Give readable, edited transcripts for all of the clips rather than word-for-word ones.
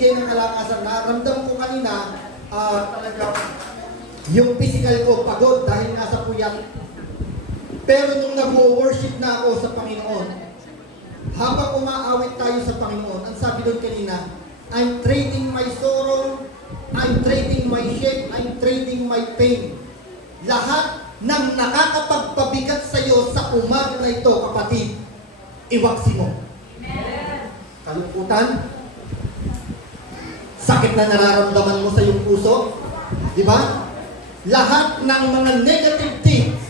nagbibigay ng kalakasan. Naramdam ko kanina, talaga, yung physical ko pagod dahil nasa puyat. Pero nung nag-worship na ako sa Panginoon, habang umaawit tayo sa Panginoon, ang sabi doon kanina, I'm trading my sorrow, I'm trading my shame, I'm trading my pain. Lahat ng nakakapagpabigat sa iyo sa umaga na ito, kapatid, iwaksi mo. Kalungkutan, sakit na nararamdaman mo sa iyong puso, di ba? Lahat ng mga negative things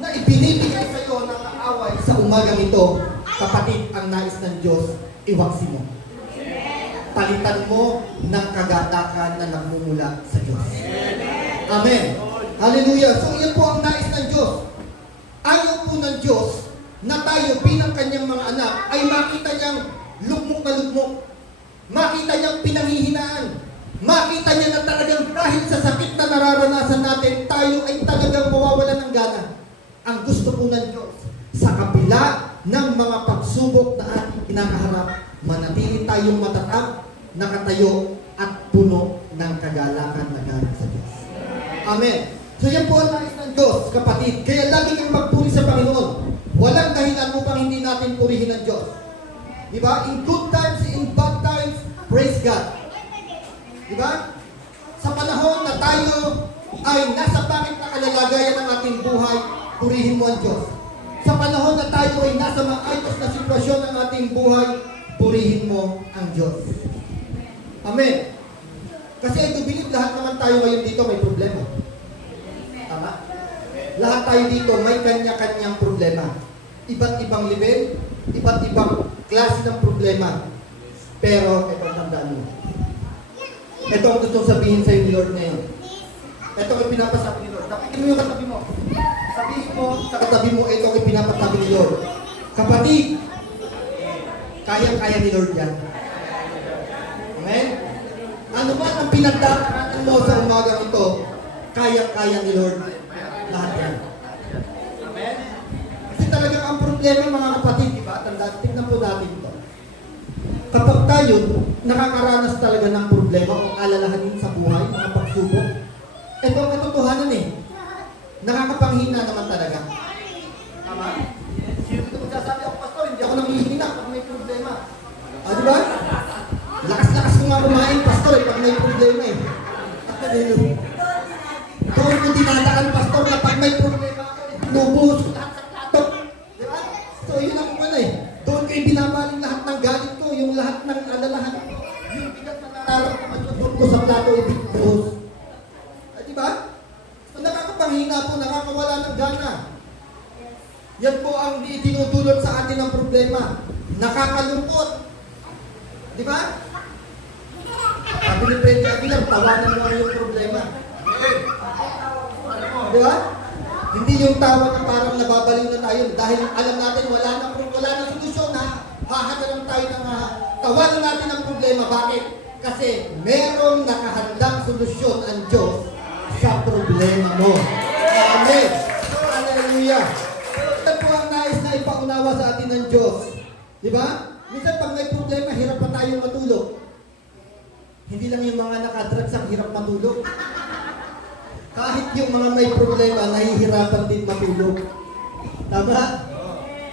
na ibinibigay sa iyo ng kaaway sa umagang ito, kapatid, ang nais ng Diyos, iwaksi mo. Palitan mo ng kagatakan na nagmumula sa Diyos. Amen. Hallelujah. So, yan po ang nais ng Diyos. Ayaw po ng Diyos na tayo bilang kanyang mga anak ay makita niyang lugmok na lugmok. Makita niyang pinanghihinaan. Makita niya na talagang dahil sa sakit na nararanasan natin, tayo ay talagang mawawalan ng gana. Ang gusto po ng Diyos, sa kabila ng mga pagsubok na ating kinakaharap, manatili tayong matatag, nakatayo, at puno ng kagalakan na galing sa Diyos. Amen. So yan po ang nais ng Diyos, kapatid. Kaya lagi kang magpuri sa Panginoon. Walang dahilan upang hindi natin purihin ang Diyos. Diba? In good times, in bad times, praise God. Diba? Sa panahon na tayo ay nasa pangit na kalalagayan ng ating buhay, purihin mo ang Diyos. Sa panahon na tayo ay nasa maayos na sitwasyon ng ating buhay, purihin mo ang Diyos. Amen. Kasi I do believe lahat naman tayo ngayon dito may problema. Tama? Lahat tayo dito may kanya-kanyang problema. Iba't ibang level, iba't ibang klase ng problema. Pero, ito ang tandaan mo. Ito ang gusto sabihin sa ni Lord ngayon. Ito ang pinapasabi ni Lord. Tapikin mo yung katabi mo. Sabihin mo sa katabi mo, ito ang pinapasabi ni Lord. Kapatid, kaya-kaya ni Lord yan. Amen? Ano ba ang pinagdaanan mo sa umagang ito, kaya-kaya ni Lord lahat yan. Amen? Kasi talagang ang problema, mga kapatid, diba? Tignan po natin ito. Kapag tayo nakakaranas talaga ng problema o alalahanin sa buhay, mga pagsubok, ito ang katotohanan eh. Nakakapanghina naman talaga. Tama? Sino ito magsasabi ako, pastor, hindi ako nanghihina pag may problema. Diba? Lakas-lakas ko nga kumain, pastor, pag may problema eh. Doon ko dinadaan, pastor, na pag may problema ako, nubuhos ko lahat sa plato. Diba? So, yun ang ano eh. Doon ko ibinabaling lahat ng galit ko, yung lahat ng alalahan ko, yung bigat na nararamdaman ko, doon ko sa plato ibinuhos. Diba? So, nakakapanghina po, nakakawala ng gana. Yan po ang itinutulot sa atin ng problema. Nakakalungkot. Diba? Sabi ni Freddy Aguilar, tawanan mo yung problema. Diba? Hindi yung tawa na parang nababaliw na tayo dahil alam natin wala na solusyon ha. Hahanda lang tayo ng tawanan natin ang problema. Bakit? Kasi merong nakahandang solusyon ang Diyos sa problema mo. Amen. Hallelujah. Ito po ang nais na ipaunawa sa atin ng Diyos. Diba? Minsan pag may problema, hirap pa tayong matulog. Hindi lang yung mga nakadrugs ang hirap matulog. Kahit yung mga may problema, nahihirapan din matulog. Tama?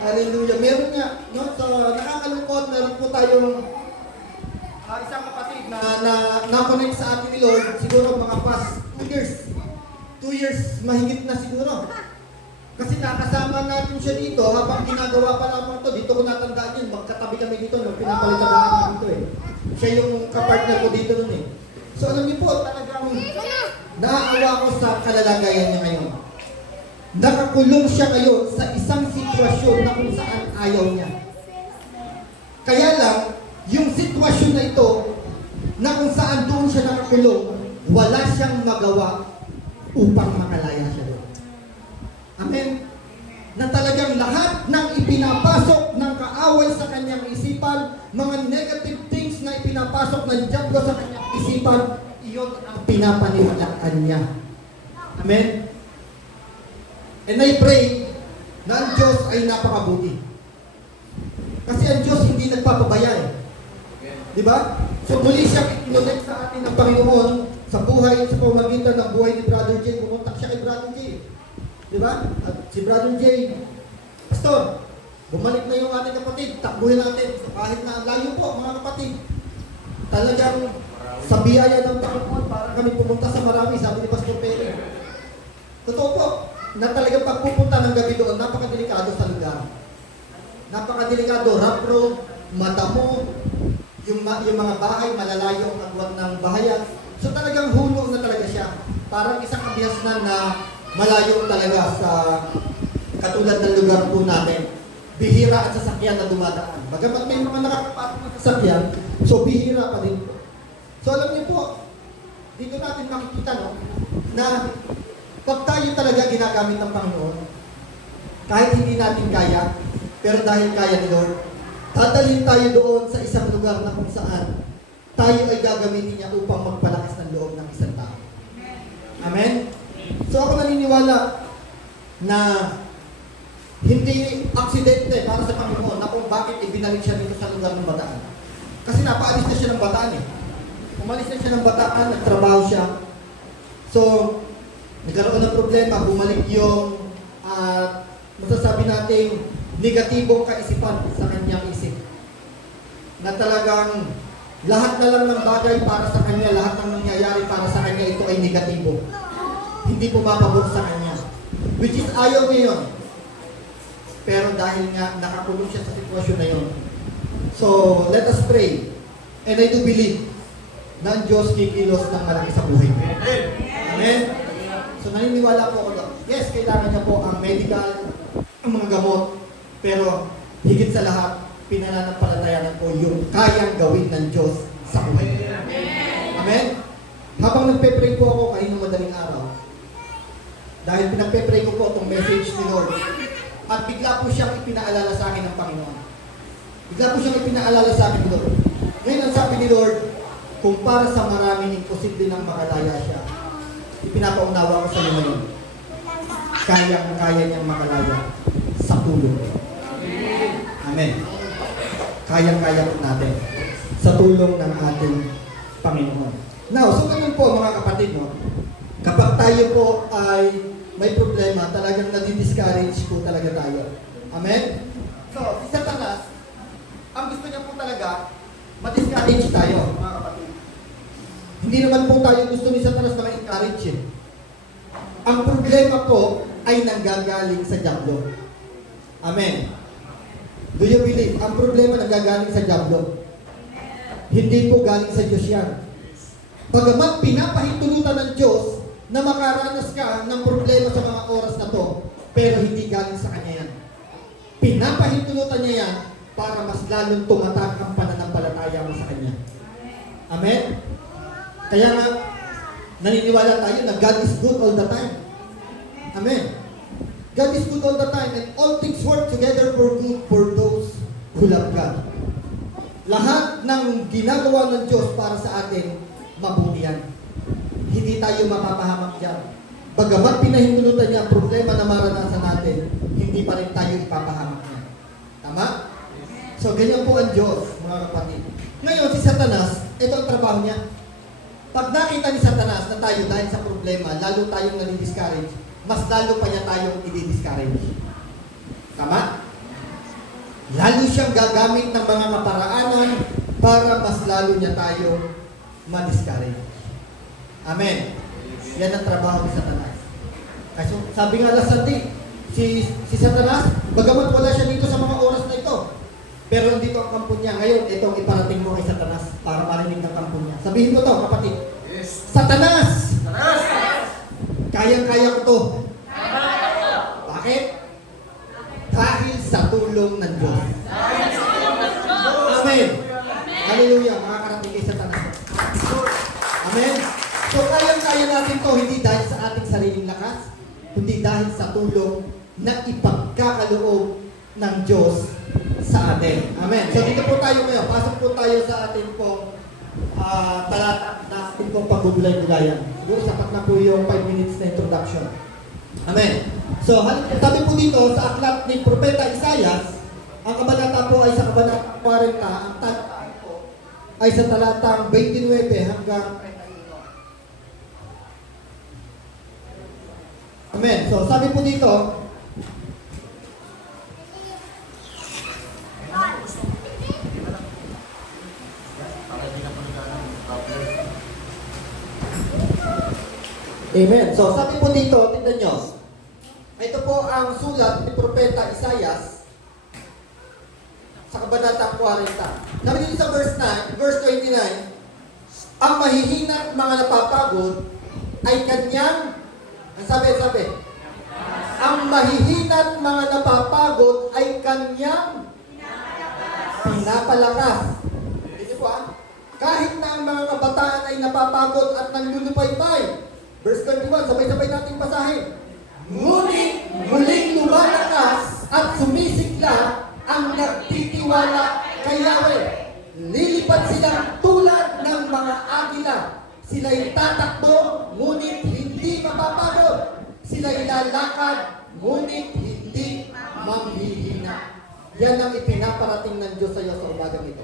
Hallelujah. Meron nga, no? So, nakakalungkot, meron po tayong isang kapatid na connect sa atin ni Lord, siguro mga past 2 years. 2 years mahigit na siguro. Kasi nakasama natin siya dito, habang ginagawa pa lamang ito, dito ko natandaan yun, magkatabi kami dito, nung pinapalitan namin dito eh. Siya yung kapartner ko dito nun eh. So alam niyo po, talagang naaawa ko sa kalalagayan niya ngayon. Nakakulong siya ngayon sa isang sitwasyon na kung saan ayaw niya. Kaya lang, yung sitwasyon na ito, na kung saan doon siya nakakulong, wala siyang magawa upang makalaya siya doon. Amen? Na talagang lahat ng ipinapasok ng kaaway sa kanyang isipan, mga negative things na ipinapasok ng diablo sa kanyang isipan, iyon ang pinapaniwalaan niya. Amen? And I pray na ang Diyos ay napakabuti. Kasi ang Diyos hindi nagpapabaya eh. Di ba? So muli siyang ikinonect sa atin ng Panginoon sa buhay, sa pamamagitan ng buhay ni Brother Jay. Pumuntak siya kay Brother Jay. Di ba? At si Brother Jay, Pastor, bumalik na yung ating kapatid, takbuhin natin. Kahit na layo po, mga kapatid. Talagang sa biyaya ng Panginoon, para kami pumunta sa marami, sabi ni Pastor Pere. Totoo po, na talagang pagpupunta ng gabi doon, napakadelikado sa lugar. Napakadelikado, rough road, madamo, yung mga bahay, malalayo ang agwat ng bahayan. So talagang hulog na talaga siya. Parang isang kabihasnan na malayo talaga sa katulad ng lugar po natin. Bihira at sasakyan na dumadaan. Bagamat may mga nakakapasok na sasakyan, so bihira pa rin po. So alam niyo po, dito natin makikita no, na pag tayo talaga ginagamit ng Panginoon, kahit hindi natin kaya, pero dahil kaya ni Lord, dadalhin tayo doon sa isang lugar na kung saan tayo ay gagamitin niya upang magpalakas ng loob ng isang tao. Amen? So ako naniniwala na hindi aksidente para sa Panginoon na kung bakit ibinalik siya dito sa lugar ng Bataan. Kasi napaalis na siya ng Bataan eh. Umalis na siya ng Bataan, nagtrabaho siya. So, nagkaroon ng problema, bumalik yung masasabi nating negatibong kaisipan sa kanyang isip. Na talagang lahat na lang ng bagay para sa kanya, lahat ng nangyayari para sa kanya, ito ay negatibo. Hindi pumapabor sa kanya. Which is ayaw niya yun. Pero dahil nga nakakulong siya sa sitwasyon na yun. So, let us pray. And I do believe na ang Diyos kikilos ng malaki sa buhay. Amen? So, naniniwala po ako doon. Yes, kailangan niya po ang medical, ang mga gamot, pero higit sa lahat, pinananampalatayanan po yung kayang gawin ng Diyos sa buhay. Amen? Habang nagpe-pray po ako kanina madaling araw, dahil pinagpe-pray ko po itong message ni Lord, at bigla po siyang ipinaalala sa akin ng Panginoon. Bigla po siyang ipinaalala sa akin ni Lord. Ngayon ang sabi ni Lord, kung para sa maraming imposible nang makalaya siya, ipinapaunawa ko sa iyo ngayon, kayang-kaya niyang makalaya sa tulong. Amen. Kayang-kaya po natin sa tulong ng ating Panginoon. Now, so ganun po mga kapatid, no? Kapag tayo po ay may problema, talagang nadi-discourage po talaga tayo. Amen? So, si Satanas, ang gusto niya po talaga, ma-discourage tayo, mga kapatid. Hindi naman po tayo gusto ni Satanas na ma-encourage eh. Ang problema po ay nanggagaling sa diablo. Amen? Do you believe? Ang problema nanggagaling sa diablo. Hindi po galing sa Diyos yan. Bagamat pinapahintulutan ng Diyos na makaranas ka ng problema sa mga oras na to, pero hindi galing sa Kanya yan. Pinapahintulutan niya yan para mas lalong tumatak ang pananampalataya mo sa Kanya. Amen? Kaya nga, naniniwala tayo na God is good all the time. Amen? God is good all the time and all things work together for good for those who love God. Lahat ng ginagawa ng Diyos para sa atin, mabuti yan. Hindi tayo mapapahamak dyan. Bagamat pinahintulutan niya ang problema na maranasan natin, hindi pa rin tayo ipapahamak niya. Tama? So, ganyan po ang Diyos, mga kapatid. Ngayon, si Satanas, ito ang trabaho niya. Pag nakita ni Satanas na tayo dahil sa problema, lalo tayong nadi-discourage, mas lalo pa niya tayong i-discourage. Tama? Lalo siyang gagamit ng mga kaparaanan para mas lalo niya tayo ma-discourage. Amen. Yan ang trabaho ni Satanas. Kasi sabi nga Lasandi, si Satanas, bagamat wala siya dito sa mga oras na ito, pero nandito ang kampo niya. Ngayon, itong iparating mo kay Satanas para marinig ng kampo niya. Sabihin mo to, kapatid. Yes. Satanas! Satanas! Kayang-kaya ko to. Bakit? Dahil sa tulong ng Diyos. Amen. Hallelujah. Makakarating kay Satanas. Amen. So, kayang-kaya natin to hindi dahil sa ating sariling lakas, kundi dahil sa tulong na ipagkakaloob ng Diyos sa atin. Amen. So, dito po tayo ngayon. Pasok po tayo sa ating pong talata na ating pong pagbubulay-bulayan. Siguro sapat na po yung 5 minutes na introduction. Amen. So, sabi po dito sa aklat ni Propeta Isaias, ang kabanata po ay sa kabanata 40, ang talaan po ay sa talatang 29 hanggang Amen. So sabi po dito, Amen. So sabi po dito, tingnan nyo. Ito po ang sulat ni Propeta Isaias sa Kabanatang 40. Sabi dito sa verse 29, ang mahihina at mga napapagod ay kanyang, ang sabi, ang mahihina at mga napapagod ay kanyang pinapalakas. Dito po kahit na ang mga kabataan ay napapagod at nanlulupay-pay. Verse 21, sabay-sabay nating basahin. Ngunit muling lumalakas at sumisigla ang nagtitiwala kay Yahweh. Lilipad silang tulad ng mga agila. Sila'y tatakbo, ngunit hindi mapapagod. Sila'y lalakad, ngunit hindi manghihina. Yan ang ipinaparating ng Diyos sa iyo sa umagang ito.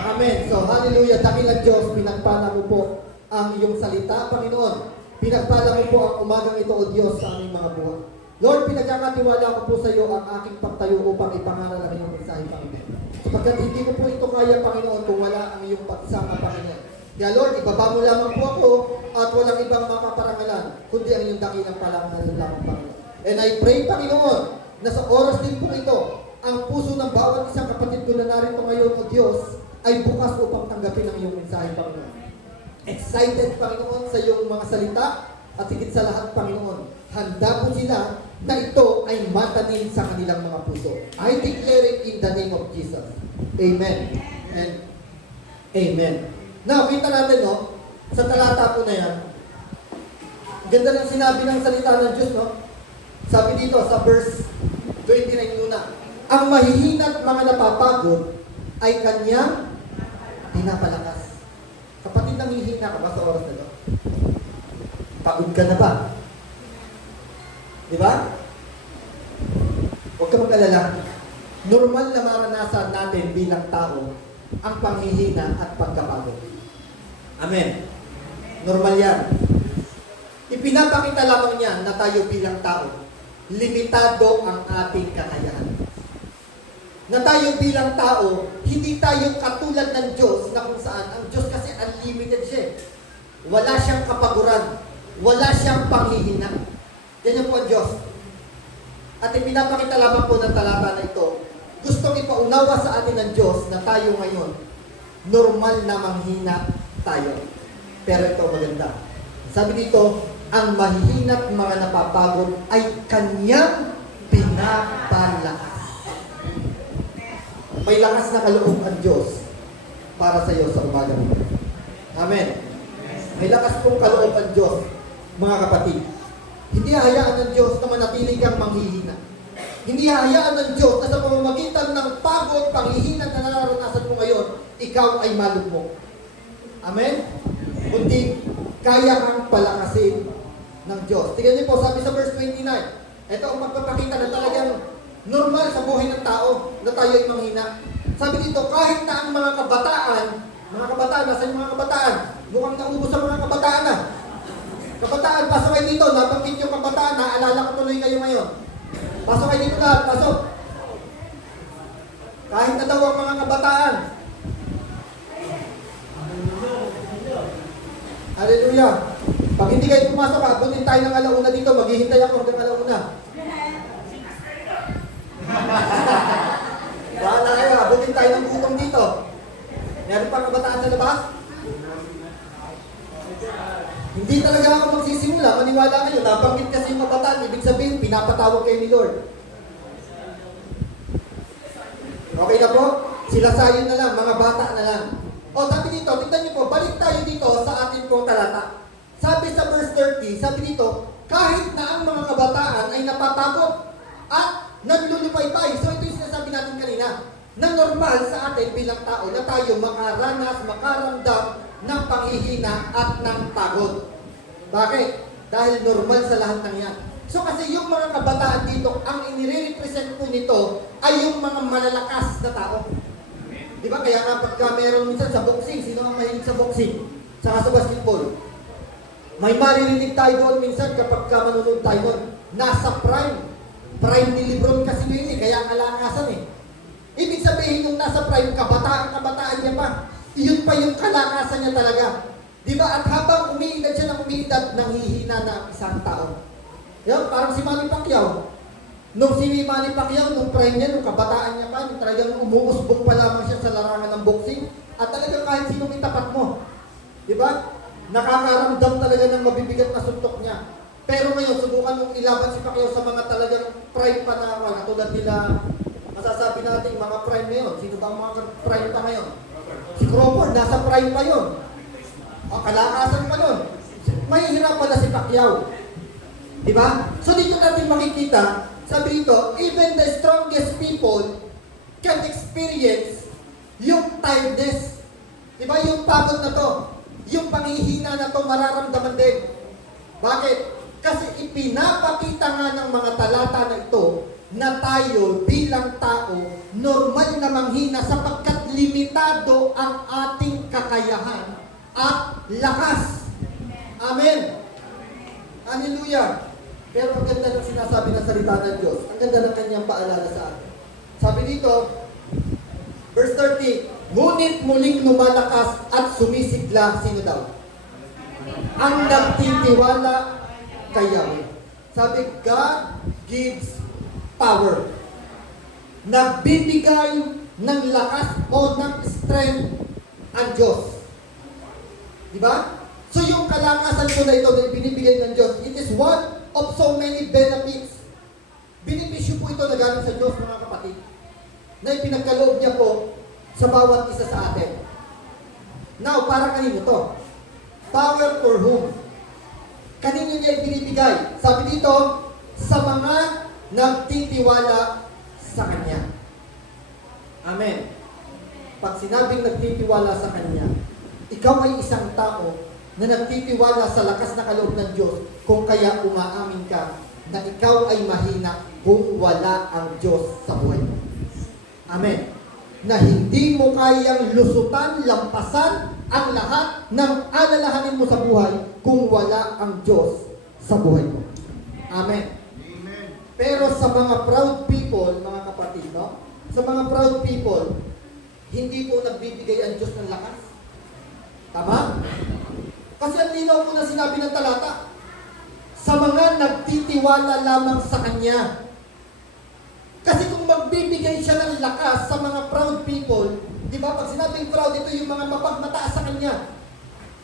Amen. So, hallelujah. Dakilang Diyos, pinagpala mo po ang iyong salita, Panginoon. Pinagpala mo po ang umagang ito, O Diyos, sa aming mga buhay. Lord, pinagkakatiwala ko po sa iyo ang aking pagtayo upang ipangaral ang iyong mensahe, Panginoon. Sapagkat hindi ko po ito kaya, Panginoon, kung wala ang iyong pagsama, Panginoon. Kaya Lord, ibaba mo lamang po ako at walang ibang makaparangalan, kundi ang iyong dakilang palangalan lamang, Panginoon. And I pray, Panginoon, na sa oras din po ito, ang puso ng bawat isang kapatid ko na narito ngayon, O Diyos, ay bukas upang tanggapin ang iyong mensahe, Panginoon. Excited, Panginoon, sa iyong mga salita at higit sa lahat, Panginoon, handa po sila na ito ay matanim sa kanilang mga puso. I declare it in the name of Jesus. Amen. And Amen. Now, kita natin, no, sa talata po na yan, ganda ng sinabi ng salita ng Diyos, no? Sabi dito sa verse 29 muna, ang mahihina at mga napapagod ay kanyang pinapalakas. Kapatid, nanghihina ka ba sa oras na ito? Pagod ka na ba? Di ba? Huwag ka mag-alala. Normal na maranasan natin bilang tao ang panghihina at pagkapagod. Amen. Normal yan. Ipinapakita lamang niya na tayo bilang tao, limitado ang ating kakayahan. Na tayo bilang tao, hindi tayo katulad ng Diyos na kung saan ang Diyos kasi unlimited siya. Wala siyang kapaguran. Wala siyang panghihina. Yan po ang Diyos. At ipinapakita lamang po ng talata na ito, gustong ipaunawa sa atin ng Diyos na tayo ngayon, normal na manghina tayo. Pero ito maganda. Sabi dito, ang mahihina at mga napapagod ay kanyang pinapalakas. May lakas na kaloob ang Diyos para sa iyo sa umaga mo. Amen. May lakas pong kaloob ang Diyos, mga kapatid. Hindi hahayaan ng Diyos na manatili kang manghihina. Hindi hahayaan ng Diyos na sa pamamagitan ng pagod, panghihina na nararanasan mo ngayon, ikaw ay malugmok. Amen? Kundi kaya kang palakasin ng Diyos. Tingnan niyo po, sabi sa verse 29, ito ang magpapakita na talagang normal sa buhay ng tao na tayo ay manghina. Sabi dito, kahit na ang mga kabataan, nasa yung mga kabataan? Mukhang naubos ang mga kabataan na. Kabataan, pasok kayo dito, nabanggit yung kabataan, naalala ko tuloy kayo ngayon. Pasok kayo dito lahat, pasok. Kahit na daw ang mga kabataan. Hallelujah. Pag hindi kayo pumasok, abutin tayo ng alauna dito, maghihintay ako hanggang alauna. Bahala kayo, abutin tayo ng gutom dito. Meron pa kabataan sa labas? Hindi talaga ako magsisimula, maniwala kayo. Nabanggit kasi yung kabataan, ibig sabihin, pinapatawag kayo ni Lord. Okay na po? Sila sayon na lang, mga bata na lang. O, sabi dito, tignan niyo po, balik tayo dito sa ating pong talata. Sabi sa verse 30, sabi dito, kahit na ang mga kabataan ay napapagod at nanlulupay-pay. So ito yung sinasabi natin kanina, na normal sa atin bilang tao na tayo makaranas, makaramdam ng panghihina at ng pagod. Bakit? Dahil normal sa lahat ng yan. So kasi yung mga kabataan dito, ang inire-represent po nito ay yung mga malalakas na tao. Di ba? Kaya nga pagka meron minsan sa boxing, sino ang mahilig sa boxing? Saka sa basketball. May maririnig tayo doon minsan kapag ka manunod tayo doon. Nasa prime. Prime ni Lebron kasi ngayon eh, kaya kalakasan eh. Ibig sabihin yung nasa prime, kabataan niya pa. Iyon pa yung kalakasan niya talaga. Di ba? At habang umiidad siya ng umiidad, nanghihina na ang isang tao. Yan, parang si Manny Pacquiao. Nung si Manny Pacquiao, nung prime niya, nung kabataan niya pa, yung talagang umuusbong pa lamang siya sa larangan ng boxing. At talagang kahit sinong itapat mo. Di ba? Nakakaramdam talaga ng mabibigat na suntok niya. Pero ngayon, subukan mong ilaban si Pacquiao sa mga talagang prime pa na katulad nila, masasabi natin mga prime ngayon. Sino ba ang mga prime pa ngayon? Si Crawford, nasa prime pa yun. O, kalakasan pa nun. Mahihirap pala si Pacquiao. Diba? So dito natin makikita, sabi dito, even the strongest people can experience yung tiredness. Diba? Yung pagod na to, yung panghihina na to, mararamdaman din. Bakit? Kasi ipinapakita nga ng mga talata na ito na tayo bilang tao, normal na manghina sapagkat limitado ang ating kakayahan at lakas. Amen. Hallelujah. Pero ang ganda ng sinasabi ng salita ng Diyos, ang ganda ng kanyang paalala sa atin. Sabi dito, verse 30, ngunit muling lumalakas at sumisigla, sino daw? Ang nagtitiwala kay Yahweh. Sabi, God gives power. Nagbibigay ng lakas o ng strength ang Diyos. Diba? So yung kalakasan po na ito na ibinibigay ng Diyos, it is one of so many benefits. Benepisyo po ito na galing sa Diyos, mga kapatid, na ipinagkaloob niya po sa bawat isa sa atin. Now, para kanino to? Power for whom? Kanino niya ibinibigay? Sabi dito, sa mga nagtitiwala sa Kanya. Amen. Pag sinabing nagtitiwala sa Kanya, ikaw ay isang tao na nagtitiwala sa lakas na kaloob ng Diyos kung kaya umaamin ka na ikaw ay mahina kung wala ang Diyos sa buhay mo. Amen. Na hindi mo kayang lusutan, lampasan ang lahat ng alalahanin mo sa buhay kung wala ang Diyos sa buhay mo. Amen. Amen. Pero sa mga proud people, mga kapatid, no? Sa mga proud people, hindi po nagbibigay ang Diyos ng lakas. Tama? Kasi ang linaw po na sinabi ng talata, sa mga nagtitiwala lamang sa Kanya. Kasi kung magbibigay siya ng lakas sa mga proud people, di ba, pag sinabing proud, ito yung mga mapagmataas sa Kanya.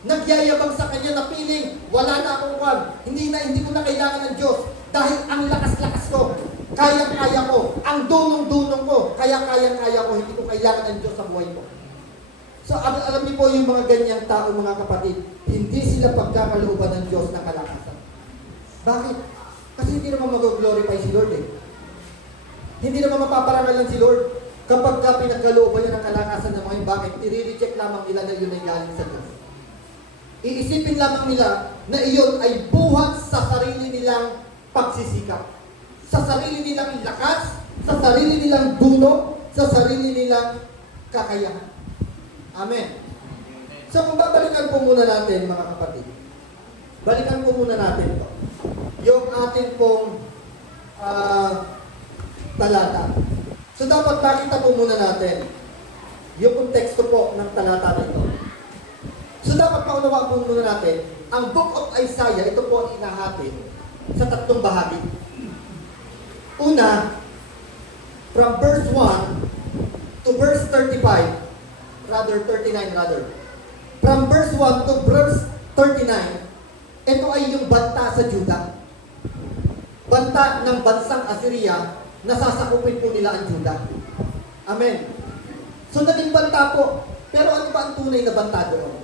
Nagyayabang sa Kanya na feeling, wala na akong kwan, hindi ko na kailangan ng Diyos. Dahil ang lakas-lakas ko, kayang-kaya ko, ang dunong-dunong ko, kaya-kaya ko, hindi ko kailangan ng Diyos sa buhay ko. So, alam niyo po yung mga ganyang tao, mga kapatid, hindi sila pagkakalooban ng Diyos ng kalakasan. Bakit? Kasi hindi naman mag-glorify si Lord eh. Hindi naman mapaparangalan si Lord kapag ka pinagkalooban niya ng kalakasan ng mga yun. Bakit? I-reject lamang nila na yun ay galing sa Diyos. Iisipin lamang nila na iyon ay buhat sa sarili nilang pagsisikap. Sa sarili nilang lakas, sa sarili nilang duno, sa sarili nilang kakayahan. Amen. So kung babalikan po muna natin, mga kapatid, balikan po muna natin ito. Yung ating pong talata. So dapat makita po muna natin yung konteksto po ng talata na ito. So dapat maunawaan po muna natin, ang Book of Isaiah, ito po inahati sa tatlong bahagi. Una, from verse 1 to verse 39. From verse 1 to verse 39, ito ay yung banta sa Juda. Banta ng bansang Assyria na sasakupin po nila ang Juda. Amen. So naging banta po. Pero ano ba ang tunay na banta doon?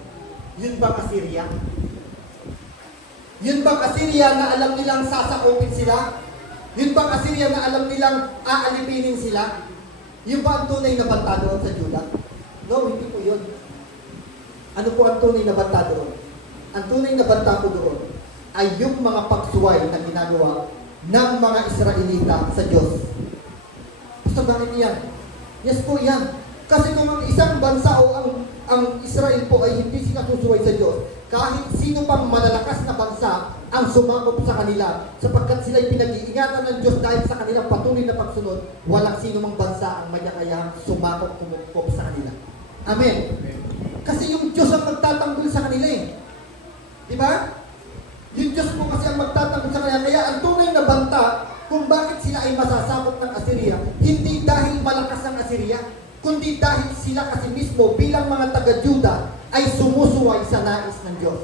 Yun bang Assyria? Yun bang Assyria na alam nilang sasakupin sila? Yun bang Assyria na alam nilang aalipinin sila? Yun ba ang tunay na banta doon sa Juda? No, hindi po yun. Ano po ang tunay na banta doon? Ang tunay na banta po doon ay yung mga pagsuway na ginagawa ng mga Israelita sa Diyos. So bakit yan? Yes po yan. Kasi kung ang isang bansa o ang Israel po ay hindi sila susuway sa Diyos, kahit sino pang malalakas na bansa ang sumakop sa kanila, sapagkat sila ay pinag-iingatan ng Diyos dahil sa kanilang patuloy na pagsunod, walang sino mang bansa ang mayakayahang sumakop kumukop sa kanila. Amen. Kasi yung Diyos ang magtatanggol sa kanila eh. Di ba? Yung Diyos po kasi ang magtatanggol sa kanila. Kaya ang tunay na banta kung bakit sila ay masasakop ng Assyria, hindi dahil malakas ang Assyria, kundi dahil sila kasi mismo bilang mga taga-Juda ay sumusuway sa nais ng Diyos.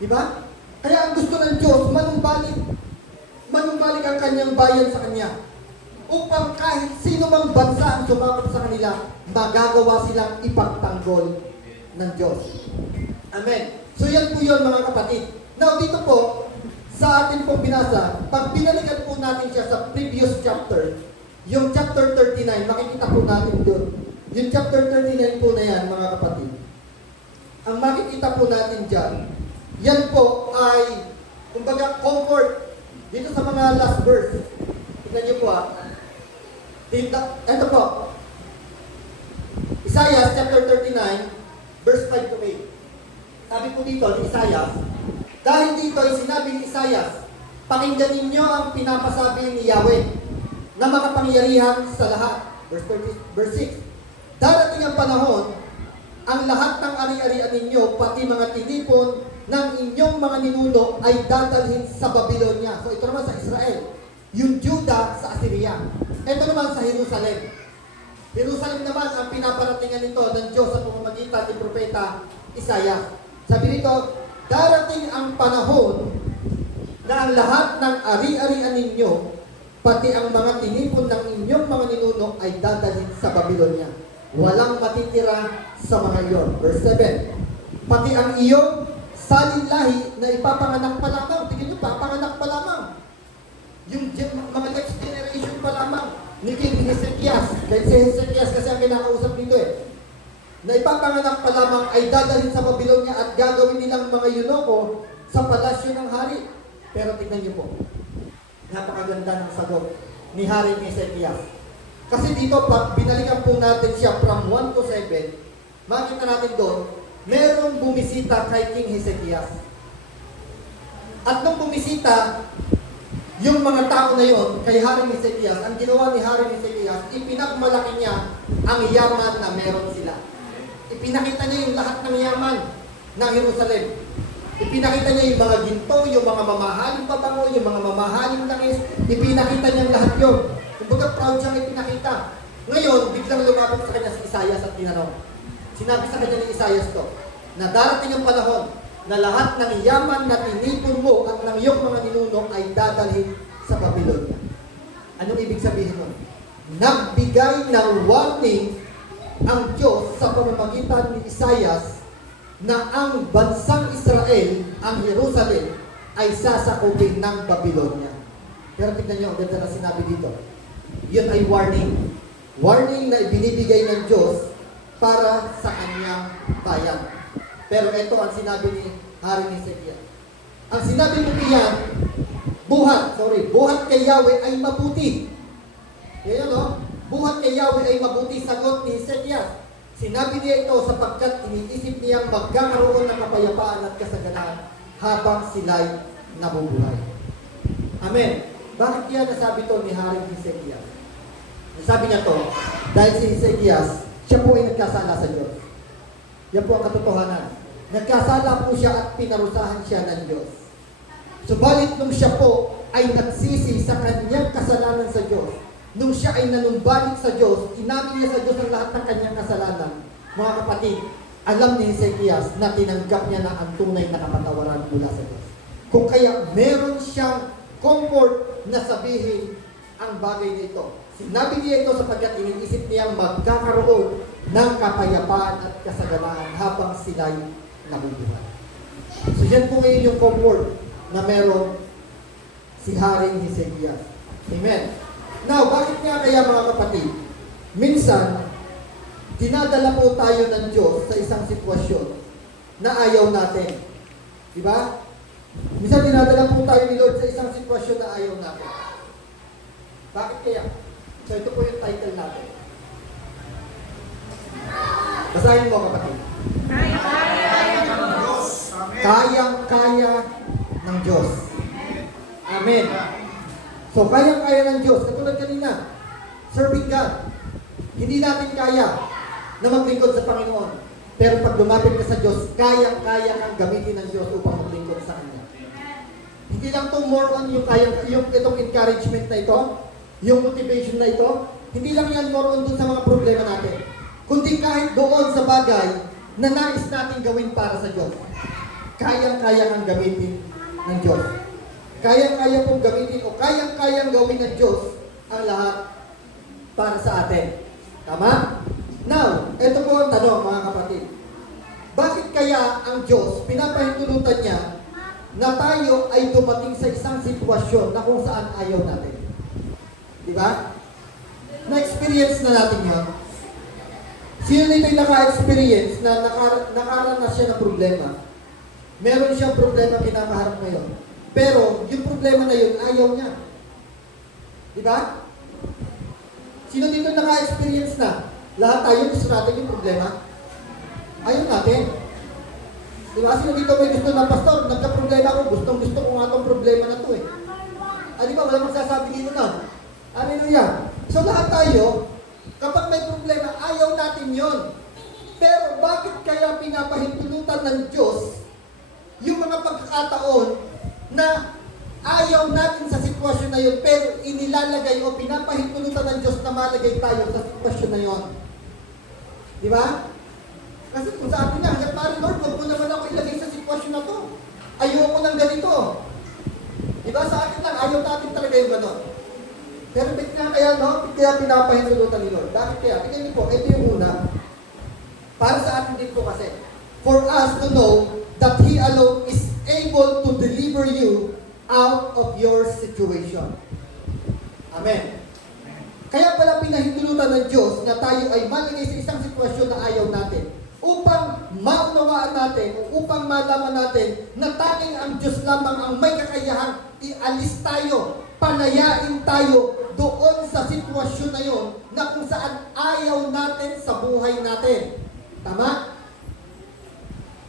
Di ba? Kaya ang gusto ng Diyos, manumbalik ang kanyang bayan sa Kanya. Upang kahit sino mang bansa ang sumakop sa kanila, magagawa silang ipagtanggol ng Diyos. Amen. So yan po yun mga kapatid. Now dito po, sa atin pong binasa, pag binalikan po natin siya sa previous chapter, yung chapter 39, makikita po natin doon. Yung chapter 39 po na yan, mga kapatid. Ang makikita po natin dyan, yan po ay, kumbaga, comfort dito sa mga last verse. Tignan niyo po ito po. Isaiah chapter 39, verse 5 to 8. Sabi po dito ni Isaiah, dahil dito ay sinabi ni Isaiah, pakinggan ninyo ang pinapasabi ni Yahweh na makapangyarihan sa lahat. Verse 6. Darating ang panahon, ang lahat ng ari-arian ninyo, pati mga tinipon ng inyong mga ninuno ay dadalhin sa Babylonia. So ito naman sa Israel. Yung Juda sa Assyria. Ito naman sa Jerusalem. Jerusalem naman ang pinaparatingan nito ng Diyos sa pamamagitan ni Propeta Isaiah. Sabi nito, darating ang panahon na ang lahat ng ari-arian ninyo, pati ang mga tinipon ng inyong mga ninuno ay dadalhin sa Babylonia. Walang matitira sa mga iyon. Verse 7. Pati ang iyong salin lahi na ipapanganak pa lamang. Tingnan nyo, papanganak pa lamang. Yung mga next generation pa lamang ni King Hezekiah. Dahil si Hezekiah kasi ang kinakausap dito na ipapanganak pa lamang ay dadalhin sa Babylonia at gagawin nilang mga yunoko sa palasyo ng hari. Pero tignan niyo po, napakaganda ng sagot ni Hari Hezekiah. Kasi dito, pag binalikan po natin siya from 1 to 7, makikita natin doon, merong bumisita kay King Hezekiah. At nung bumisita, yung mga tao na yon kay Hari Hezekiah, ang ginawa ni Hari Hezekiah, ipinagmalaki niya ang yaman na meron sila. Ipinakita niya yung lahat ng yaman ng Jerusalem. Ipinakita niya yung mga ginto, yung mga mamahaling pabango, yung mga mamahaling langis. Ipinakita niya lahat yun. Kumbaga proud siyang ipinakita. Ngayon, biglang lumapit sa kanya si Isaiah at tinanong. Sinabi sa kanya ni Isaiah to, na darating ang panahon na lahat ng yaman na tinipon mo at ng iyong mga ninuno ay dadalhin sa Babylonia. Anong ibig sabihin mo? Nagbigay ng warning ang Diyos sa pamamagitan ni Isaiah na ang bansang Israel, ang Jerusalem, ay sasakupin ng Babylonia. Pero tignan nyo, ang ganda na sinabi dito. Yun ay warning. Warning na ibinibigay ng Diyos para sa kanyang bayan. Pero ito ang sinabi ni Hari Hezekiah. Ang sinabi mo iyan, buhat kay Yahweh ay mabuti. Yan o, buhat kay Yahweh ay mabuti, sagot ni Hezekiah. Sinabi niya ito sapagkat iniisip niyang magkakaroon ng kapayapaan at kasaganan habang sila'y nabubuhay. Amen. Bakit kaya nasabi ito ni Hari Hezekiah? Nasabi niya to dahil si Hezekiah, siya po ay nagkasala sa Diyos. Yan po ang katotohanan. Nagkasala po siya at pinarusahan siya ng Diyos. Subalit nung siya po ay nagsisi sa kanyang kasalanan sa Diyos, nung siya ay nanumbalik sa Diyos, inamin niya sa Diyos ang lahat ng kanyang kasalanan, mga kapatid, alam ni Hezekiah na tinanggap niya na ang tunay na kapatawaran mula sa Diyos. Kung kaya meron siyang comfort na sabihin ang bagay nito. Sinabi niya ito sapagkat iniisip niyang magkakaroon ng kapayapaan at kasaganahan habang sila'y nabubuhay. So yan po ngayon yung comfort na meron si Haring Hezekiah. Amen. Now, bakit nga kaya mga kapatid? Minsan, dinadala po tayo ng Diyos sa isang sitwasyon na ayaw natin. Diba? Minsan dinadala po tayo ni Lord sa isang sitwasyon na ayaw natin. Bakit kaya? So ito po yung title natin. Basahin mo, kapatid. Kayang-kaya ng Diyos. Amen. So, kayang-kaya ng Diyos. Katulad kanina, serving God. Hindi natin kaya na maglingkod sa Panginoon. Pero pag lumapit ka sa Diyos, kayang-kaya kang gamitin ng Diyos upang maglingkod sa Kanya. Hindi lang to more on yung itong encouragement na ito, yung motivation na ito, hindi lang yan more on dun sa mga problema natin. Kundi kahit doon sa bagay na nais natin gawin para sa Diyos. Kayang-kaya kang gamitin ng Diyos. Kayang-kaya pong gamitin o kayang-kayang gawin ng Diyos ang lahat para sa atin. Tama? Now, ito po ang tanong mga kapatid. Bakit kaya ang Diyos pinapahintulutan niya na tayo ay dumating sa isang sitwasyon na kung saan ayaw natin? Di ba? Na-experience na natin yun. Sino nito yung naka-experience na nakaranas siya ng problema? Meron siyang problema kinakaharap ngayon. Pero yung problema na yun, ayaw niya. Di ba? Sino dito naka-experience na? Lahat tayo gusto natin yung problema. Ayaw natin. Di ba? Sino dito may gusto na, pastor, nagka-problema ko, gusto ko nga itong problema na to eh. Di ba? Wala magsasabi dito na. Hallelujah. So lahat tayo, kapag may problema, ayaw natin yon. Pero bakit kaya pinapahintulutan ng Diyos yung mga pagkakataon na ayaw natin sa sitwasyon na yun, pero inilalagay o pinapahintulutan ng Diyos na malagay tayo sa sitwasyon na yun? Di ba? Kasi kung sa atin nga, hanggang pari, Lord, huwag mo naman ako ilagay sa sitwasyon na to. Ayoko ng ganito. Di ba? Sa atin lang, ayaw natin talaga yung gano'n. Pero bakit kaya, no? Bakit kaya pinapahintulutan ni Lord? Bakit kaya? Tingnan niyo po, ito yung una. Para sa atin din po kasi. For us to know that He alone is able to deliver you out of your situation. Amen. Kaya pala pinahintulutan ng Diyos na tayo ay malagay sa isang sitwasyon na ayaw natin upang maunawaan natin o upang malaman natin na tanging ang Diyos lamang ang may kakayahang ialis tayo, palayain tayo doon sa sitwasyon na yon na kung saan ayaw natin sa buhay natin. Tama?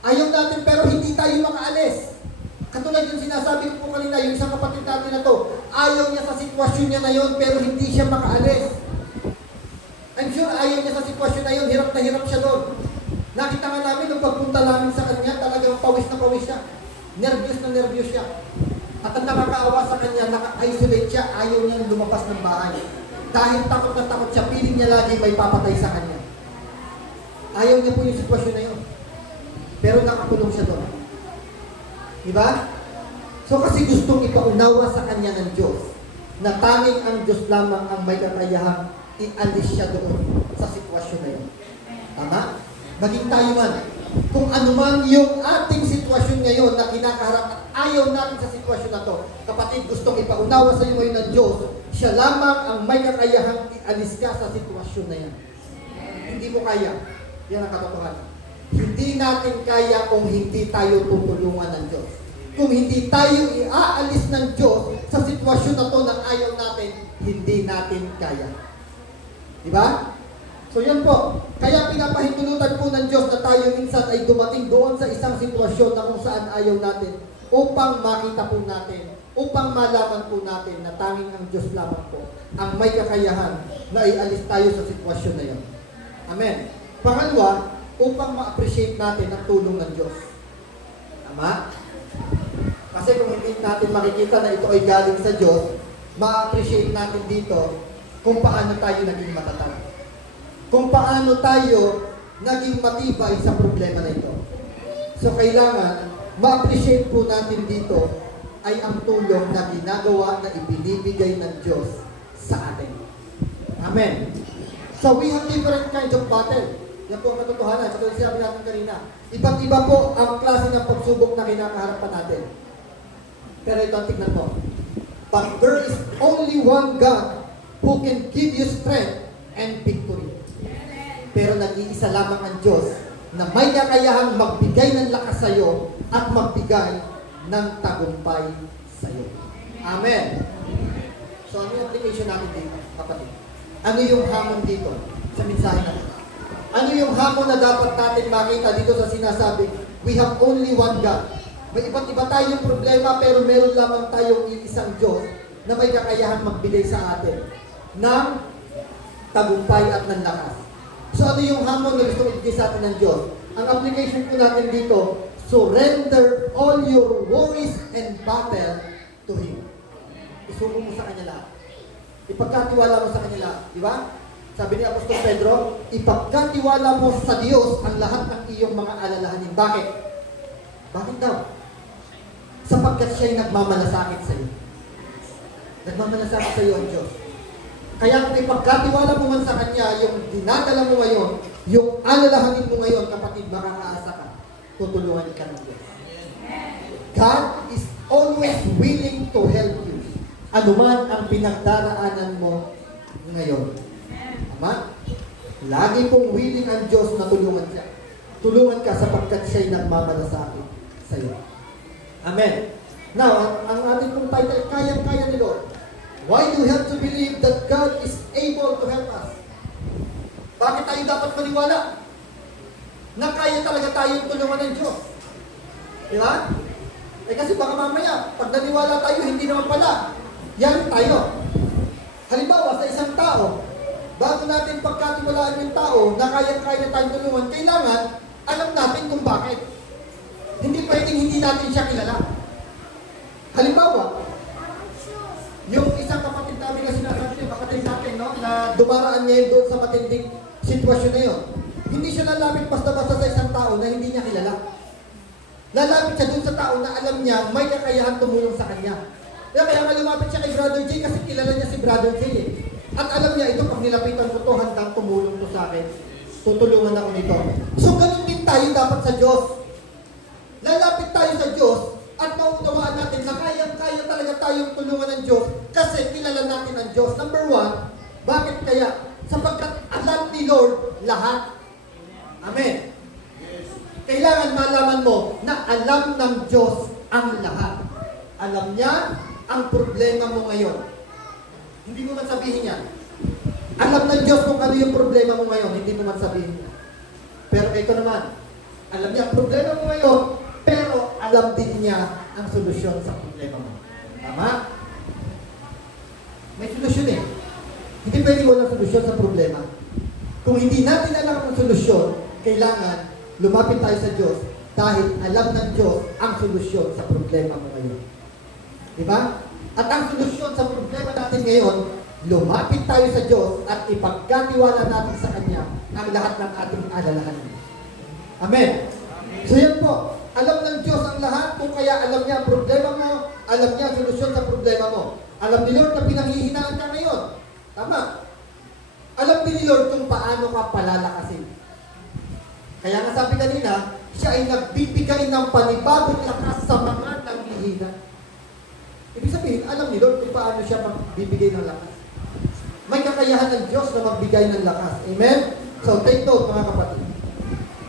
Ayaw natin pero hindi tayo makaalis. Katulad yung sinasabi ko po kanina, yung isang kapatid natin na to, ayaw niya sa sitwasyon niya na yon pero hindi siya makaalis. I'm sure ayaw niya sa sitwasyon na yon, hirap na hirap siya doon. Nakita nga namin nung pagpunta namin sa kanya, talagang pawis na pawis siya. Nervyos na nervyos siya. At ang nakakaawa sa kanya, naka-isolate siya, ayaw niya lumabas ng bahay. Dahil takot na takot siya, piling niya lagi may papatay sa kanya. Ayaw niya po yung sitwasyon na yun. Pero nakakulong siya doon. Diba? So kasi gustong ipaunawa sa kanya ng Diyos na tanging ang Diyos lamang ang may kakayahang ialis siya doon sa sitwasyon na yun. Tama? Maging tayo man. Kung ano man yung ating sitwasyon ngayon na kinakaharap at ayaw natin sa sitwasyon na to, kapatid, gustong ipaunawa sa iyo ngayon ng Diyos, siya lamang ang may kakayahang ialis ka sa sitwasyon na yan. Hindi mo kaya. Yan ang katotohanan. Hindi natin kaya kung hindi tayo tutulungan ng Diyos. Kung hindi tayo iaalis ng Diyos sa sitwasyon na to na ayaw natin, hindi natin kaya. Diba? So yan po. Kaya pinapahintulutan po ng Diyos na tayo minsan ay dumating doon sa isang sitwasyon na kung saan ayaw natin upang makita po natin, upang malaman po natin na tanging ang Diyos lamang po ang may kakayahan na ialis tayo sa sitwasyon na yun. Amen. Pangalawa, upang ma-appreciate natin ang tulong ng Diyos. Tama? Kasi kung hindi natin makikita na ito ay galing sa Diyos, ma-appreciate natin dito kung paano tayo naging matatag. Kung paano tayo naging matibay sa problema na ito. So kailangan, ma-appreciate po natin dito ay ang tulong na ginagawa na ibinibigay ng Diyos sa atin. Amen. So we have different kinds of battle. Yan po ang katotohanan. Katulad sinabi natin kanina. Ibang-iba po ang klase ng pagsubok na kinakaharapan natin. Pero ito ang tignan mo. But there is only one God who can give you strength and victory. Pero nag-iisa lamang ang Diyos na may kakayahang magbigay ng lakas sa iyo at magbigay ng tagumpay sa iyo. Amen. So ano yung application natin dito, kapatid? Ano yung hamon dito sa mensahe natin? Ano yung hamon na dapat natin makita dito sa sinasabi, we have only one God. May iba't iba tayong problema pero meron lamang tayong iisang Diyos na may kakayahan magbigay sa atin ng tagumpay at ng lakas. So ano yung hamon na gusto ibigay sa atin ng Diyos? Ang application po natin dito, surrender all your worries and battle to Him. Isuko mo sa Kanya lahat. Ipagkatiwala mo sa Kanya lahat. Di ba? Sabi ni Apostol Pedro, ipagkatiwala mo sa Diyos ang lahat ng iyong mga alalahanin. Bakit? Bakit daw? Sapagkat siya'y nagmamalasakit sa iyo. Nagmamalasakit sa iyo ang Diyos. Kaya kung ipagkatiwala mo man sa Kanya, yung dinadala mo ngayon, yung alalahanin mo ngayon, kapatid, makakaasa ka. Tutulungan ka ng Diyos. God is always willing to help you. Ano man ang pinagdaraanan mo ngayon. Tama? Lagi pong willing ang Diyos na tulungan siya. Tulungan ka sapagkat siya'y nagmamalasakit sa iyo. Amen. Now, ang ating pong title, kayang-kaya ni Lord. Why do you have to believe that God is able to help us? Bakit tayo dapat maniwala? Na kaya talaga tayong tulungan ng Diyos. Di ba? Eh kasi baka mamaya, pag naniwala tayo, hindi naman pala. Yan tayo. Halimbawa, sa isang tao, bago natin pagkatiwalaan yung tao na kaya-kaya tayong tulungan, kailangan alam natin kung bakit. Hindi pwedeng hindi natin siya kilala. Halimbawa, yung isang kapatid namin na sinasabi niya, kapatid natin, no, na dumaraan niya doon sa matinding sitwasyon na yun. Hindi siya lalapit basta-basta sa isang tao na hindi niya kilala. Lalapit siya doon sa tao na alam niya may kakayahan tumulong sa kanya. Kaya nga lumapit siya kay Brother J kasi kilala niya si Brother J eh. At alam niya, ito pag nilapitan ko to, handang tumulong to sa akin. Tutulungan ako nito. So ganun din tayo dapat sa Diyos. Lalapit tayo sa Diyos at maunawaan natin na kaya talaga tayong tulungan ng Diyos kasi kilala natin ang Diyos. Number one, bakit kaya? Sapagkat alam ni Lord lahat. Amen. Kailangan malaman mo na alam ng Diyos ang lahat. Alam niya ang problema mo ngayon. Hindi mo man sabihin yan. Alam ng Diyos kung ano yung problema mo ngayon, hindi mo man sabihin yan. Pero ito naman, alam niya ang problema mo ngayon, pero alam din niya ang solusyon sa problema mo. Tama? May solusyon eh. Hindi pwede walang solusyon sa problema. Kung hindi natin alam ang solusyon, kailangan lumapit tayo sa Diyos dahil alam ng Diyos ang solusyon sa problema mo ngayon. Diba? At ang solusyon sa problema natin ngayon, lumapit tayo sa Diyos at ipagkatiwala natin sa Kanya ang lahat ng ating alalahanin. Amen. So yan po. Alam ng Diyos ang lahat, kung kaya alam niya ang problema mo, alam niya ang solusyon sa problema mo. Alam ni Lord na pinanghihinaan ka ngayon. Tama. Alam din ni Lord kung paano ka palalakasin. Kaya nga sabi kanina, siya ay nagbibigay ng panibagong lakas sa mga nanghihina. Ibig sabihin, alam ni Lord kung paano siya magbibigay ng lakas. May kakayahan ng Diyos na magbigay ng lakas. Amen? So take note mga kapatid.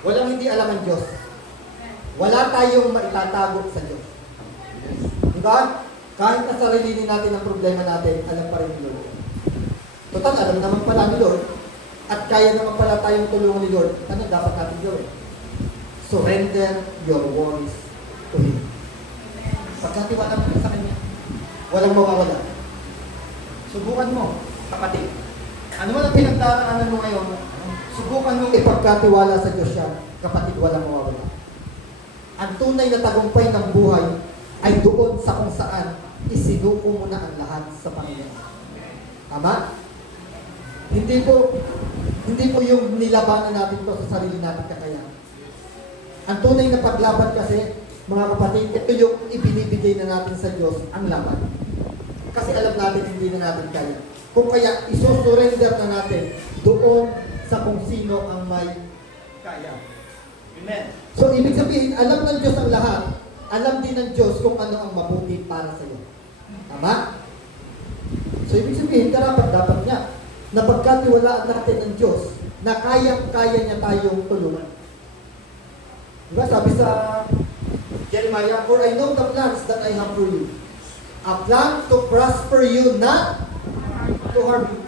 Walang hindi alam ang Diyos. Wala tayong maitatago sa Diyos. Diba? Kahit na sarilinin natin ang problema natin, alam pa rin ni Lord. Total, alam naman pala ni Lord. At kaya naman pala tayong tulungan ni Lord. Ano dapat natin gawin? Surrender your worries to Him. Pagkatiwala mo sa Kanya, walang mawawala. Subukan mo, kapatid. Ano man ang pinagdaraanan mo ngayon, subukan mo ipagkatiwala sa Diyos siya, kapatid, walang mawawala. Ang tunay na tagumpay ng buhay ay doon sa kung saan isinuko mo na ang lahat sa Panginoon. Tama? Hindi po yung nilabanan natin to sa sarili natin kakayahan. Ang tunay na paglaban kasi, mga kapatid, ito yung ibinibigay na natin sa Diyos ang laban. Kasi alam natin hindi na natin kaya. Kung kaya isusurrender na natin doon sa kung sino ang may kaya. Amen. So, ibig sabihin, alam ng Diyos ang lahat. Alam din ng Diyos kung ano ang mabuti para sa iyo. Tama? So, ibig sabihin, dapat niya na pagkatiwalaan natin ng Diyos na kaya niya tayong tulungan. Diba? Sabi sa Jeremiah, for I know the plans that I have for you. A plan to prosper you, not to harm you.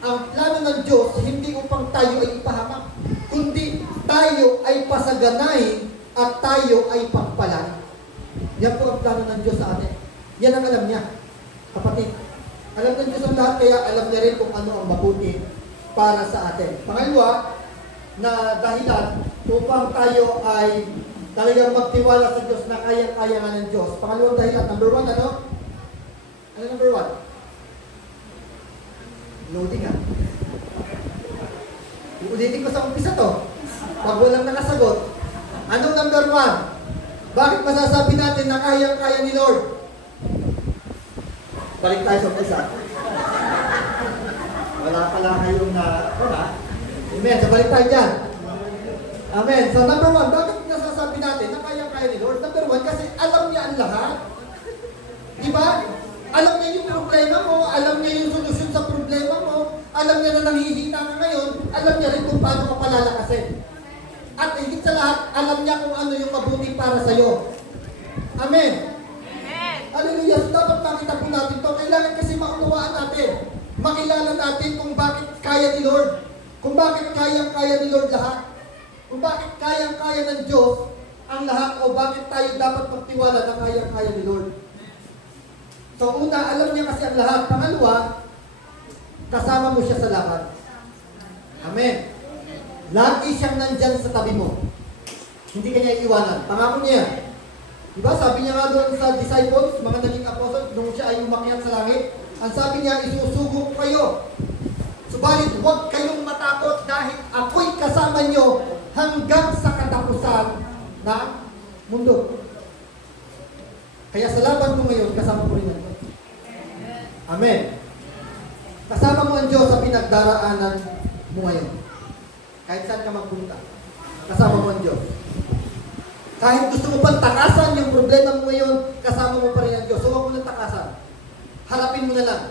Ang plano ng Diyos, hindi upang tayo ay ipahamak. kundi tayo ay pasaganain at tayo ay pagpalain. Yan po ang plano ng Diyos sa atin. Yan ang alam niya, kapatid. Alam ng Diyos ang lahat, kaya alam niya rin kung ano ang mabuti para sa atin. Pangalawa, na dahilan upang tayo ay talagang magtiwala sa Diyos na kayang-kaya nga ng Diyos. Pangalawang dahilan, number 1, ano? Ano number 1? Loading ah. Uulitin ko sa umpisa to. Pag walang nakasagot, anong number 1? Bakit masasabi natin na kayang-kaya ni Lord? Balik tayo sa umpisa. Wala pala kayong wala. Amen. So balik tayo dyan. Amen. So number 1, bakit nasasabi natin na kayang-kaya ni Lord? Number 1, kasi alam niya ang lahat. Diba? Alam niya yung problema mo, alam niya yung solusyon sa problema mo, alam niya na nanghihina ka ngayon, alam niya rin kung paano ka palalakasin. At higit sa lahat, alam niya kung ano yung mabuti para sa'yo. Amen. Amen. Hallelujah. So dapat makita po natin to. Kailangan kasi maunawaan natin. Makilala natin kung bakit kaya ni Lord. Kung bakit kayang-kaya ni Lord lahat. Kung bakit kayang-kaya ng Diyos ang lahat o bakit tayo dapat magtiwala na kayang-kaya ni Lord. So una, alam niya kasi ang lahat. Pangalawa, kasama mo siya sa laban. Amen. Lagi siyang nandyan sa tabi mo. Hindi kanya iiwanan. Pangako niya. Diba? Sabi niya nga doon sa disciples, mga naging apostles, nung siya ay umakyat sa langit, ang sabi niya, isusugo ko kayo. Subalit, huwag kayong matakot dahil ako'y kasama niyo hanggang sa katapusan ng mundo. Kaya sa laban mo ngayon, kasama ko rin ang Diyos. Amen. Kasama mo ang Diyos sa pinagdaraanan mo ngayon. Kahit saan ka magpunta, kasama mo ang Diyos. Kahit gusto mo pang takasan yung problema mo ngayon, kasama mo pa rin ang Diyos. So huwag mo nang takasan. Harapin mo na lang.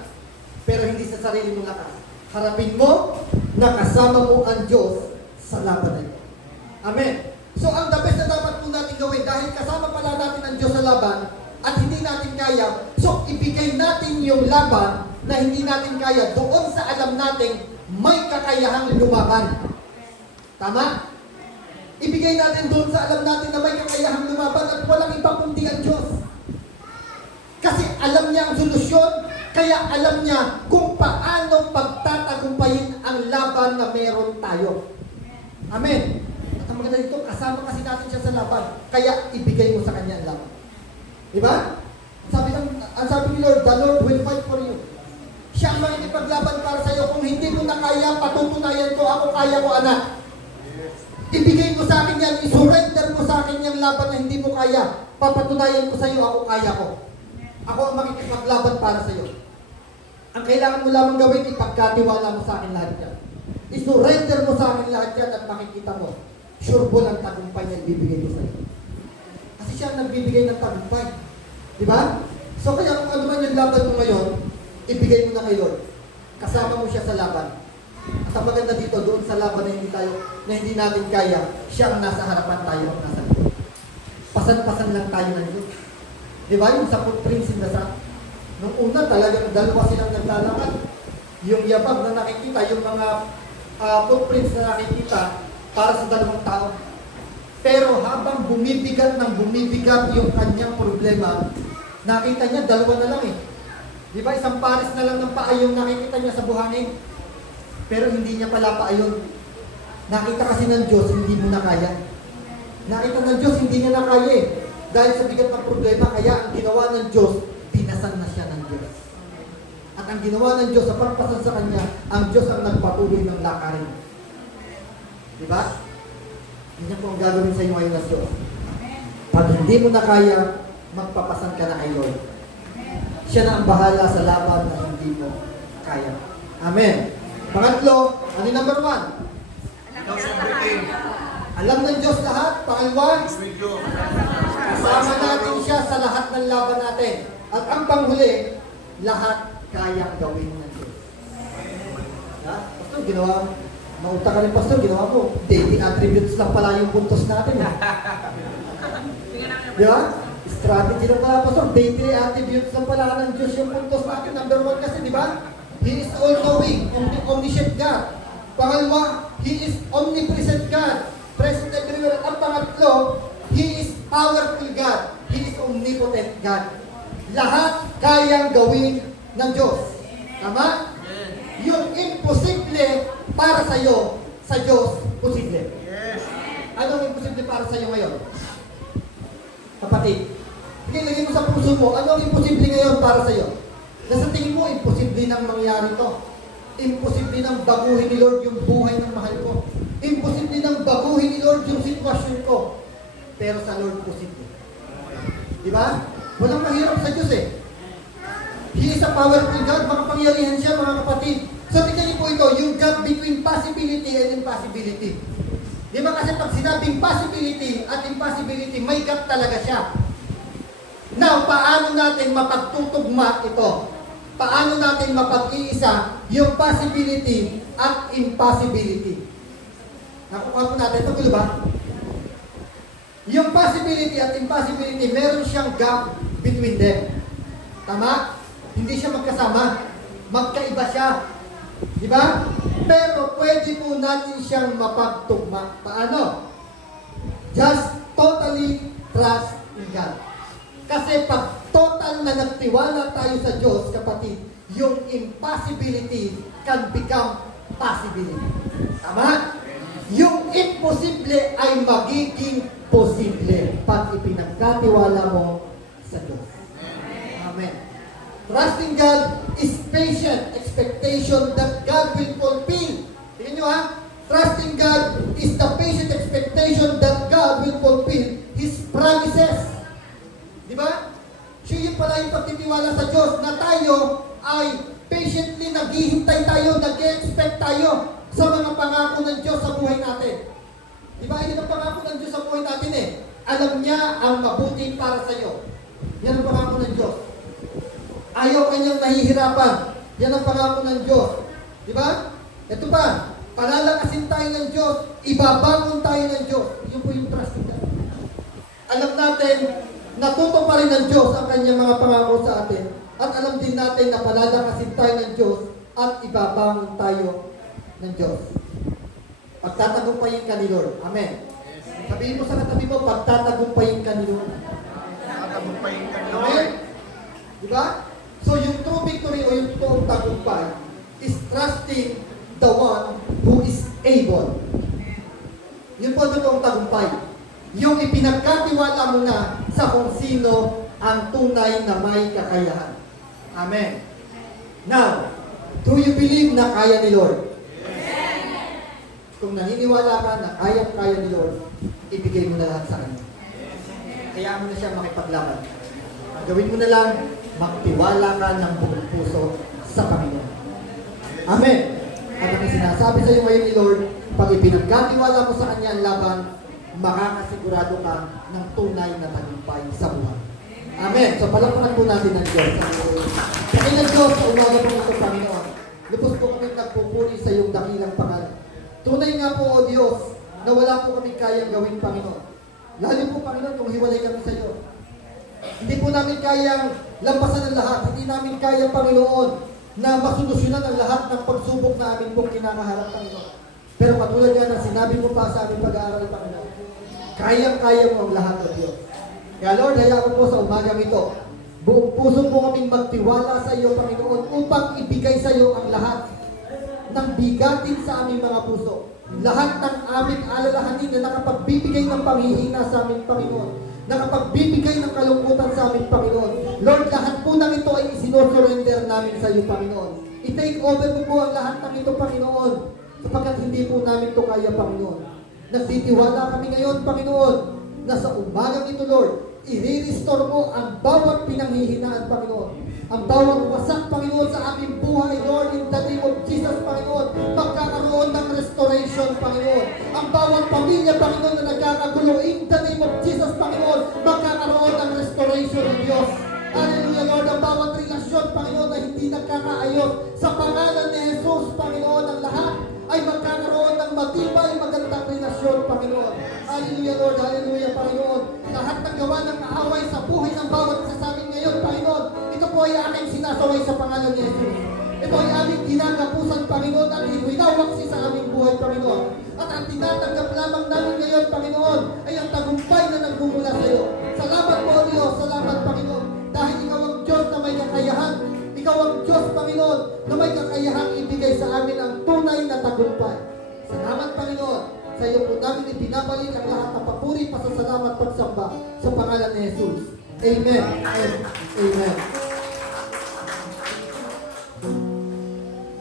Pero hindi sa sarili mong lakas. Harapin mo na kasama mo ang Diyos sa laban na ito. Amen. So ang the best na dapat po natin gawin, dahil kasama pala natin ang Diyos sa laban, at hindi natin kaya, so ibigay natin yung laban na hindi natin kaya doon sa alam natin may kakayahang lumaban. Tama? Ibigay natin doon sa alam natin na may kakayahang lumaban at walang iba kundi ang Diyos. Kasi alam niya ang solusyon, kaya alam niya kung paano pagtatagumpayin ang laban na meron tayo. Amen. At ang maganda dito, kasama kasi natin siya sa laban, kaya ibigay mo sa kanya ang laban. Diba? Ang sabi ni Lord, the Lord will fight for you. Siya ang makikipaglaban para sa iyo. Kung hindi mo na kaya, patutunayan ko, ako kaya ko, anak. Ibigay mo sa akin yan, isurrender mo sa akin yung laban na hindi mo kaya. Papatunayan ko sa iyo, ako kaya ko. Ako ang makikipaglaban para sa iyo. Ang kailangan mo lamang gawin, ipagkatiwala mo sa akin lahat yan. Isurrender mo sa akin lahat yan at makikita mo. Sure po ng tagumpay na ibibigay ko sa iyo. Kasi siya ang nagbibigay ng tagumpay. Diba? So kaya kung ano man yung laban mo ngayon, ibigay mo na kay Lord. Kasama mo siya sa laban. At ang maganda dito, doon sa laban na hindi natin kaya, siya ang nasa harapan, tayo ang nasa likod. Pasan-pasan lang tayo ng Diyos. Diba? Yung sa footprints in the sun. Nung una talagang dalawa silang naglalakad. Yung yabag na nakikita, yung mga footprints na nakikita para sa dalawang tao. Pero habang bumibigat yung kanyang problema, nakita niya, dalawa na lang eh. Di ba? Isang pares na lang ng paa yung nakikita niya sa buhangin. Pero hindi niya pala paa yun. Nakita kasi ng Diyos, hindi mo na kaya. Nakita ng Diyos, hindi niya na kaya eh. Dahil sa bigat ng problema, kaya ang ginawa ng Diyos, binasan na siya ng Diyos. At ang ginawa ng Diyos, sa pagpasan sa Kanya, ang Diyos ang nagpatuloy ng lakarin. Di ba? Yan po ang gagawin sa inyo ngayon na Diyos. Pag hindi mo na kaya, magpapasan ka na kay Lord. Siya na ang bahala sa laban na hindi mo kaya. Amen. Pangatlo, ano yung number 1? Alam ng Diyos lahat. Pangalawa, kasama natin siya sa lahat ng laban natin. At ang panghuli, lahat kayang gawin ng Diyos. Ha? Pastor, ginawa mo. Mauta ka rin, Pastor, ginawa mo. Daily attributes lang pala yung puntos natin. Di ba? Strategy lang pala, Pastor. Daily attributes lang pala ng Diyos yung puntos natin. Number 1 kasi, di ba? He is all-knowing, omniscient God. Pangalawa, He is omnipresent God, present everywhere. At ang pangatlo, He is powerful God. He is omnipotent God. Lahat kayang gawin ng Diyos. Tama? Yung imposible para sa iyo, sa Diyos, posible. Anong imposible para sa iyo ngayon? Kapatid, lagay mo sa puso mo, anong imposible ngayon para sa iyo? Nasa tingin mo, imposible nang mangyari to. Imposible nang baguhin ni Lord yung buhay ng mahal ko. Imposible nang baguhin ni Lord yung sitwasyon ko. Pero sa Lord, posible. Di ba? Walang mahirap sa Diyos eh. He is a powerful God. Makapangyarihan siya, mga kapatid. So, tingnan niyo po ito, yung gap between possibility and impossibility. Di ba kasi pag sinabing possibility at impossibility, may gap talaga siya. Now, paano natin mapagtutugma ito? Paano natin mapag-iisa yung possibility at impossibility? Nakukuha po natin. Ito, ba? Yung possibility at impossibility, meron siyang gap between them. Tama? Hindi siya magkasama. Magkaiba siya. Di ba? Pero pwede po natin siyang mapagtugma. Paano? Just totally trust in God. Kasi pag total na nagtiwala tayo sa Diyos, kapatid, yung impossibility can become possibility. Tama? Yung imposible ay magiging posible pag ipinagkatiwala mo sa Diyos. Amen. Trusting God is patient expectation that God will fulfill. Tingnan nyo ha? Trusting God is the patient expectation that God will fulfill His promises. Di ba? So yun pala yung pagtitiwala sa Diyos na tayo ay patiently naghihintay tayo, nag-expect tayo sa mga pangako ng Diyos sa buhay natin. Di ba? Yan ang pangako ng Diyos sa buhay natin eh. Alam niya ang mabuti para sa iyo. Yan ang pangako ng Diyos. Ayaw kanyang nahihirapan. Yan ang pangako ng Diyos. Di ba? Ito pa, palalakasin tayo ng Diyos, ibabangon tayo ng Diyos. Yun po yung trust in God. Alam natin, natuto pa rin ng Diyos ang kanyang mga pangako sa atin. At alam din natin na palalakasin tayo ng Diyos at ibabangon tayo ng Diyos. Pagtatagumpayin ka ni Lord. Amen. Sabihin mo sa katabi mo, pagtatagumpayin ka ni Lord. Pagtatagumpayin ka ni Lord. Amen. Diba? So yung true victory o yung totoong tagumpay is trusting the one who is able. Yun po ang totoong tagumpay. Yung ipinagkatiwala mo na sa kung sino ang tunay na may kakayahan. Amen. Now, do you believe na kaya ni Lord? Kung naniniwala ka na kaya ni Lord, ibigay mo na lahat sa Kanya. Kaya mo na siya makipaglaban. Ang gawin mo na lang, magtiwala ka ng buong puso sa Panginoon. Amen. At ang sinasabi sa iyo ngayon ni Lord, pag ipinagkatiwala mo sa Kanya ang laban, makakasigurado ka ng tunay na tagumpay sa buhay. Amen. So palakpakan po natin ang Diyos. Kaya ng Diyos, sa umaga po ito, Panginoon, lupos po kami nagpupuri sa iyong dakilang pangalan. Tunay nga po, O Diyos, na wala po kami kayang gawin, Panginoon. Lalo po, Panginoon, kung hiwalay kami sa iyo. Hindi po namin kayang lampasan ang lahat. Hindi namin kaya, Panginoon, na masolusyonan ang lahat ng pagsubok na amin pong kinakaharap, Panginoon. Pero katulad nga na sinabi mo pa sa aming pag-aaral, Panginoon, kayang-kaya mo ang lahat, O Diyos. Kaya Lord, hayaan ko po sa umagang ito, buong puso po kaming magtiwala sa iyo, Panginoon, upang ibigay sa iyo ang lahat ng bigatin sa aming mga puso. Lahat ng aming alalahanin na nakapagbibigay ng panghihina sa aming Panginoon, nakapagbibigay ng kalungkutan sa aming Panginoon. Lord, lahat po ng ito ay isinusurrender namin sa iyo, Panginoon. I-take over mo po ang lahat ng ito, Panginoon, sapagkat hindi po namin ito kaya, Panginoon. Nagtitiwala kami ngayon, Panginoon, na sa umagang ito, Lord, i-restore mo ang bawat pinanghihinaan, Panginoon. Ang bawat wasak, Panginoon, sa aming buhay, Lord, in the name of Jesus, Panginoon, magkakaroon ng restoration, Panginoon. Ang bawat pamilya, Panginoon, na nagkakagulo, in the name of Jesus, Panginoon, magkakaroon ng restoration ng Diyos. Hallelujah, Lord. Ang bawat relasyon, Panginoon, na hindi nagkakaayos, sa pangalan ni Jesus, Panginoon, ang lahat ay magkakaroon ng matibay, magandang relasyon, Panginoon. Hallelujah, Lord. Hallelujah, Panginoon. Lahat ng gawa ng kaaway sa buhay ng bawat isa sa amin ngayon, Panginoon, ito po ay aking sinasaway sa pangalan ni Jesus. Ito ay aming ginagapusan, Panginoon, at iwinawaksi sa aming buhay, Panginoon. At ang tinatanggap lamang namin ngayon, Panginoon, ay ang tagumpay na nagmumula sa iyo. Salamat po, Diyos. Salamat, Panginoon. Dahil ikaw ang Diyos na may kakayahan. Ikaw ang Diyos, Panginoon, na may kakayahang ibigay sa amin ang tunay na tagumpay. Salamat, Panginoon. Sa iyo po namin ibinabalik ang lahat ng papuri, pasasalamat, pagsamba sa pangalan ni Jesus. Amen. Amen.